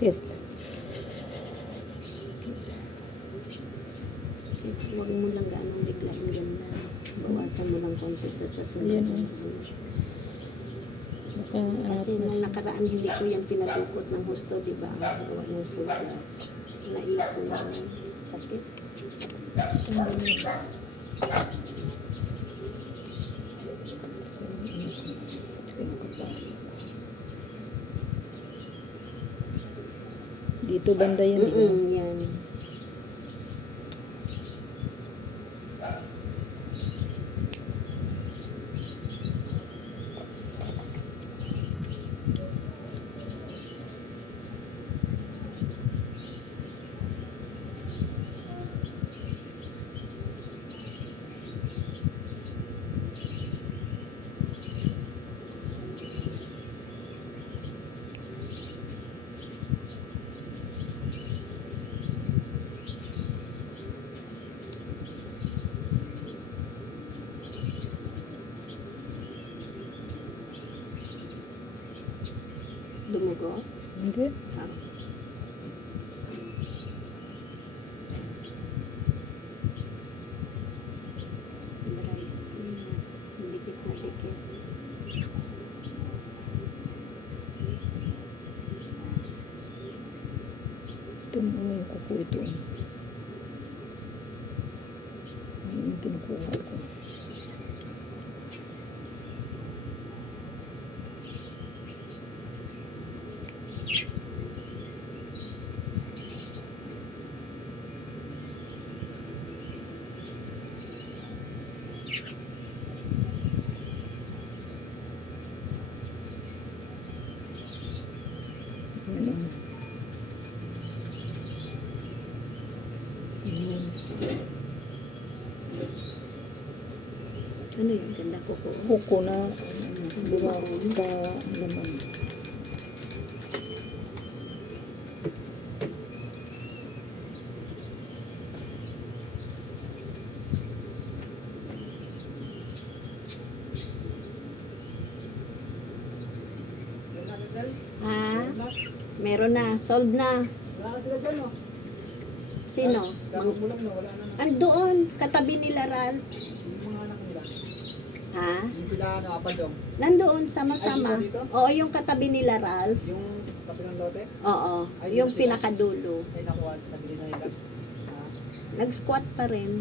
Sit. Huwag mo lang ganong biglain ganda. Bawasan mo lang konti to sa sunod. Ayan. Kasi nung nakaraan hindi ko yan pinadukot ng husto, di ba? Gawa yung sugat. Naipon na. Sakit. Dito banda yan. Diba? Yan. Dumugo? Hindi. Ah. Rice. Dikit na dikit. Ito mo yung kuko ito. Yung kinukuha ko. Ano yung ganda ko po? Kuko na bumaon sa laman. Ha? Meron na. Solve na. Wala sila dyan, no? Sino? Dapat mo lang na, wala na. Andoon. Katabi nila, Ralph. Yung mga anak nila. Ha? Yung sila, apadong. Nandoon, sama-sama. Ay, dito? Oo, yung katabi nila, Ralph. Yung kape ng lote, Oo. Ay, Yung dito sila? pinakadulo. ay nakuha, nabili na nila. Nag-squat pa rin.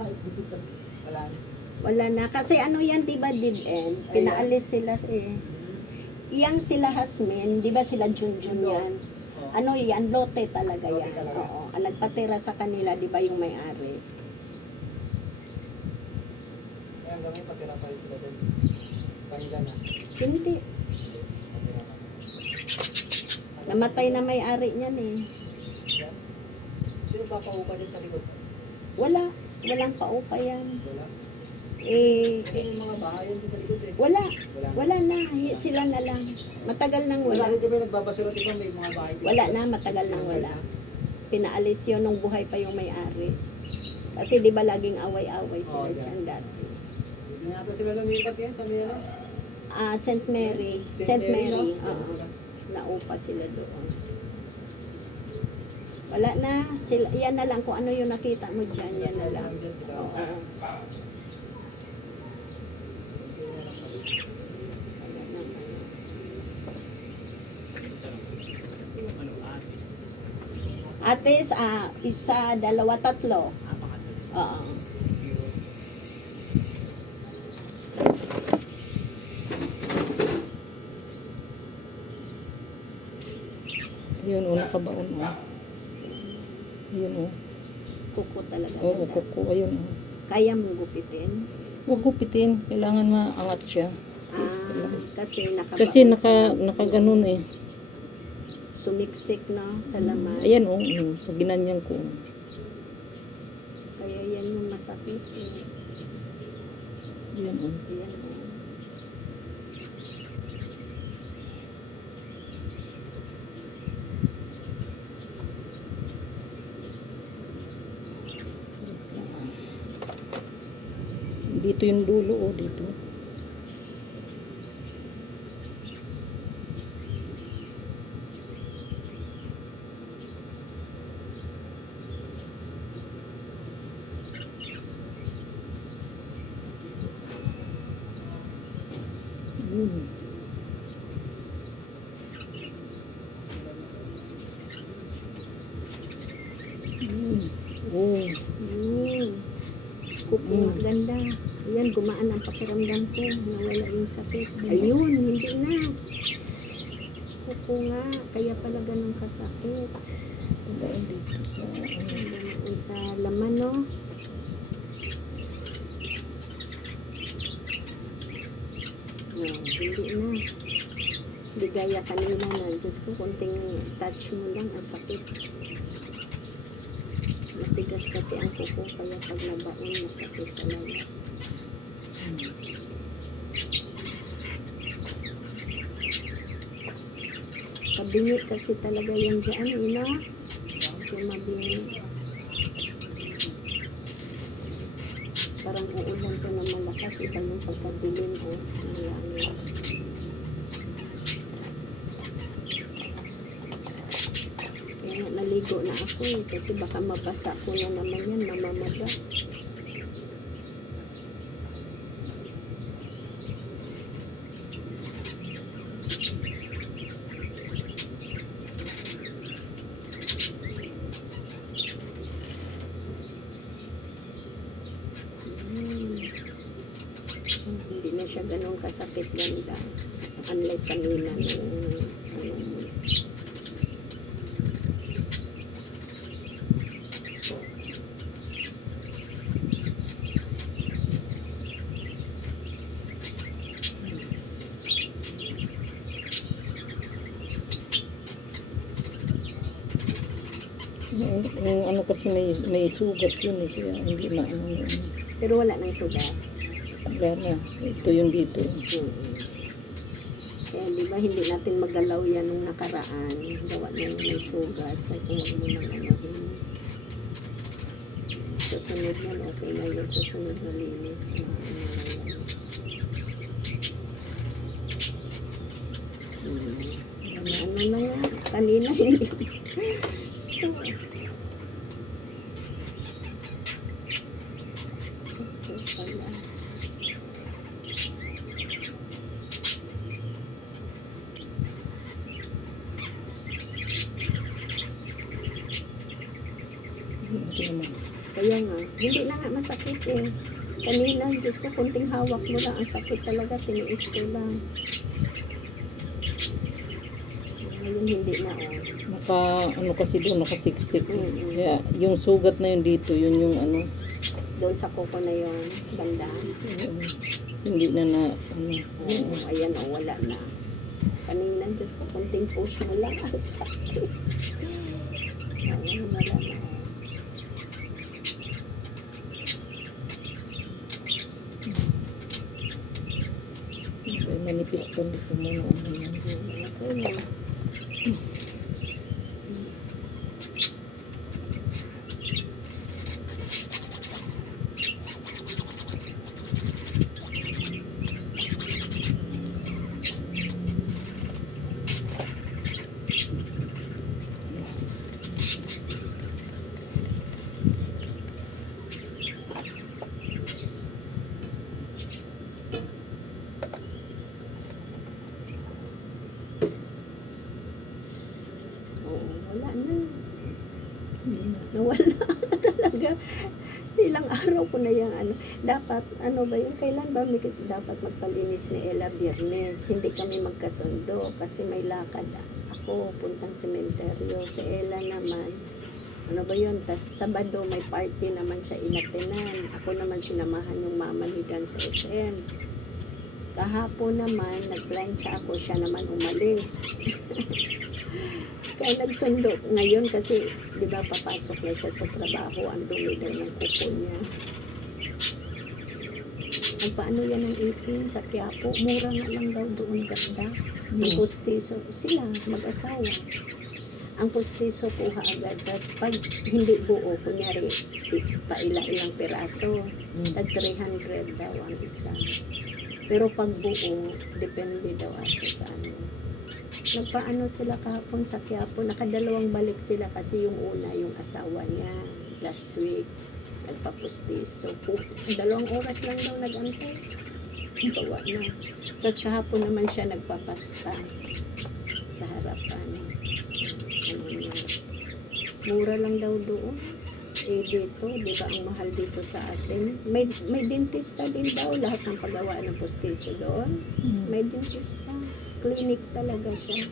Ay, buti ka. Wala na. Wala na. Kasi ano yan, di ba, dead end? Pinaalis sila eh. Iyang sila Hasmin, di ba sila Junjun yan? Oh. Ano yan? Lote talaga Lote yan. talaga. Oo. Ang nagpatira sa kanila, di ba yung may-ari? Kaya hanggang ngayon, patira pa rin sila dyan. Pahinga na. Hindi. Patira na. Namatay na may-ari niyan eh. Yan. Sino papaupa dyan sa likod? Wala. Walang paupa yan. Wala. Eh, Kasi yung mga bahay yan sa likod eh. wala. Wala. Wala na. Sila na lang. Matagal nang Wala. wala. Di ba nagbabasura dito, may mga bahay dito. Wala na. Matagal nang wala. Pinaalis yun nung buhay pa yung may-ari. Kasi di ba laging away-away sila Oo, dyan dati. Hindi na ata sila lumipat yan sa may ano? St. Mary. St. Mary, no? Mary. Yan Oo. sila. Naupa sila doon. Wala na. Sila, yan na lang. Kung ano yung nakita mo dyan, yan na lang. Dyan sila. Oo. Wala na. Atis, isa, dalawa, tatlo. Oo. Yun o, nakabaon o. Yun o. Kuko talaga. Oo, madalas. kuko. Ayun o. Kaya mong gupitin. Huwag gupitin. Kailangan maangat siya. Tiis ka lang. Kasi nakabaon Kasi sa nakaganon eh. sumiksik no sa laman. Ayan o. Pag ginanyan ko. Kaya yan yung masakit eh. Ayan o. Ayan oh. Dito yung dulo o. Dito. Kuko nga ganda. Ayan, gumaan ang pakiramdam ko. Nawala yung sakit. Ayun, hindi na. Kuko nga, kaya pala ganun kasakit. Dahil dito sa ano. Dumaan sa laman, no? Oh, hindi na. Hindi gaya kanina na. Diyos ko, konting touch mo lang at sakit. Matigas kasi ang kuko, kaya pag nabaon, masakit talaga. Kabingi kasi talaga yan dyan, no? Yung mabingi. Parang uulan to na malakas, iba yung pagkadilim, oh. Ayan. Kaya nga naligo na ako eh, kasi baka mabasa ko na naman yan, mamamaga. Hindi na siya ganun kasakit ganda. Unlike kanina nung ano mo. Yung ano kasi may sugat yun eh, kaya hindi maano yun. Pero wala nang sugat. Wala na. Ito yung dito. Kaya di ba hindi natin magalaw yan nung nakaraan. Gawa na yung may sugat. Sabi ko huwag mo nang anahin. Sa sunod yan, okay na yun. Sa sunod na linis. Ano na nga. Kanina hindi. Ito naman. Kaya nga, hindi na nga masakit eh. Kanina, Diyos ko, kunting hawak mo lang. Ang sakit talaga, tiniis ko lang. Ngayon, hindi na oh. Ano kasi doon, nakasiksik. Mm-mm. Kaya yung sugat na yun dito, yun yung ano, Doon sa kuko na yon banda. yung, hindi na ano. Oo, ayan o, wala na. Kanina, Diyos ko, kunting push mo lang. Ang sakit. Ayan, wala na. Okay, manipis pa dito muna. Ano yan. Okay na. Oo, wala na. Nawala talaga. Ilang araw ko na yung ano. Dapat, ano ba yun? Kailan ba dapat magpalinis ni Ella? Biyernes. Hindi kami magkasundo kasi may lakad ako puntang sementeryo. Si Ella naman, ano ba yun? Tas Sabado may party naman siya inatenan. Ako naman sinamahan yung mama ni Dan sa SM. Kahapon naman, nagplansya ako, siya naman umalis. Kaya nagsundo ngayon kasi, di ba, papasok na siya sa trabaho, ang dumi daw ng kuko niya. Ang paano yan ang ipin sa Quiapo? Mura nga lang daw doon ganda. Ang pustiso, sila, mag-asawa. Ang pustiso kuha agad. Tapos pag hindi buo, kunyari, paila-ilang piraso, tag 300 daw ang isa. Pero pag buo, depende daw ato sa ano. Nagpaano sila kahapon sa Quiapo, nakadalawang balik sila kasi yung una, yung asawa niya, last week, nagpapustiso. 2 oras lang daw nag-antay. Bawa na. Tapos kahapon naman siya nagpapasta sa harapan. Ano niya. Mura lang daw doon. Eh dito, di ba ang mahal dito sa atin? May dentista din daw, lahat ng paggawa ng postiso doon. May dentista. Clinic talaga siya.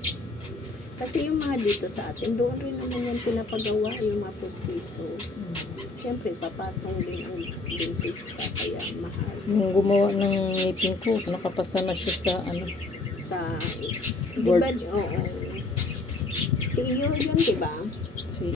Kasi yung mga dito sa atin, doon rin naman yan pinapagawa yung mga postiso. Siyempre, papatong din ang dentista, kaya mahal. Yung gumawa ng ngipin ko, nakapasa na siya sa ano. Sa, di ba, oo. Si iyo yun, di ba? Si